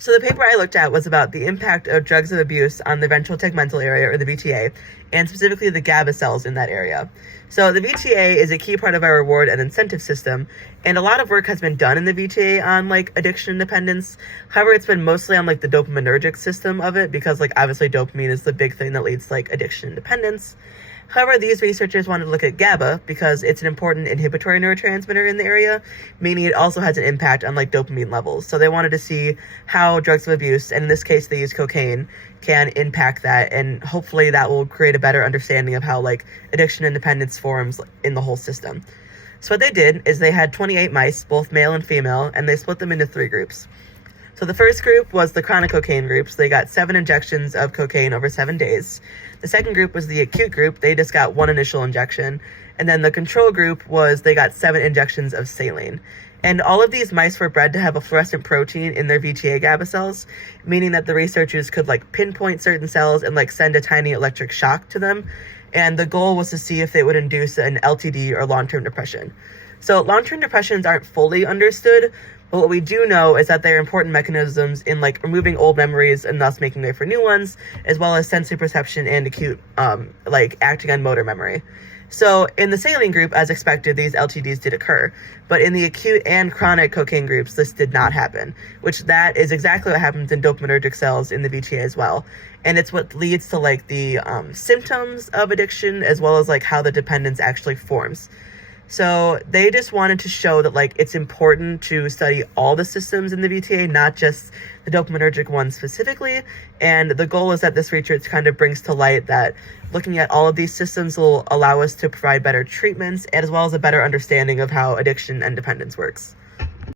So the paper I looked at was about the impact of drugs of abuse on the ventral tegmental area, or the VTA, and specifically the GABA cells in that area. So the VTA is a key part of our reward and incentive system, and a lot of work has been done in the VTA on like addiction and dependence. However, it's been mostly on like the dopaminergic system of it, because like obviously dopamine is the big thing that leads to like addiction and dependence. However, these researchers wanted to look at GABA because it's an important inhibitory neurotransmitter in the area, meaning it also has an impact on like dopamine levels. So they wanted to see how drugs of abuse, and in this case they use cocaine, can impact that, and hopefully that will create a better understanding of how like addiction and dependence forms in the whole system. So what they did is they had 28 mice, both male and female, and they split them into 3 groups. So the first group was the chronic cocaine group. So they got 7 injections of cocaine over 7 days. The second group was the acute group. They just got 1 initial injection. And then the control group was they got 7 injections of saline. And all of these mice were bred to have a fluorescent protein in their VTA GABA cells, meaning that the researchers could like pinpoint certain cells and like send a tiny electric shock to them. And the goal was to see if it would induce an LTD, or long-term depression. So long-term depressions aren't fully understood, but what we do know is that they're important mechanisms in like removing old memories and thus making way for new ones, as well as sensory perception and acute like acting on motor memory. So in the saline group, as expected, these LTDs did occur, but in the acute and chronic cocaine groups, this did not happen, which that is exactly what happens in dopaminergic cells in the VTA as well. And it's what leads to like the symptoms of addiction, as well as like how the dependence actually forms. So they just wanted to show that like it's important to study all the systems in the VTA, not just the dopaminergic ones specifically. And the goal is that this research kind of brings to light that looking at all of these systems will allow us to provide better treatments, as well as a better understanding of how addiction and dependence works.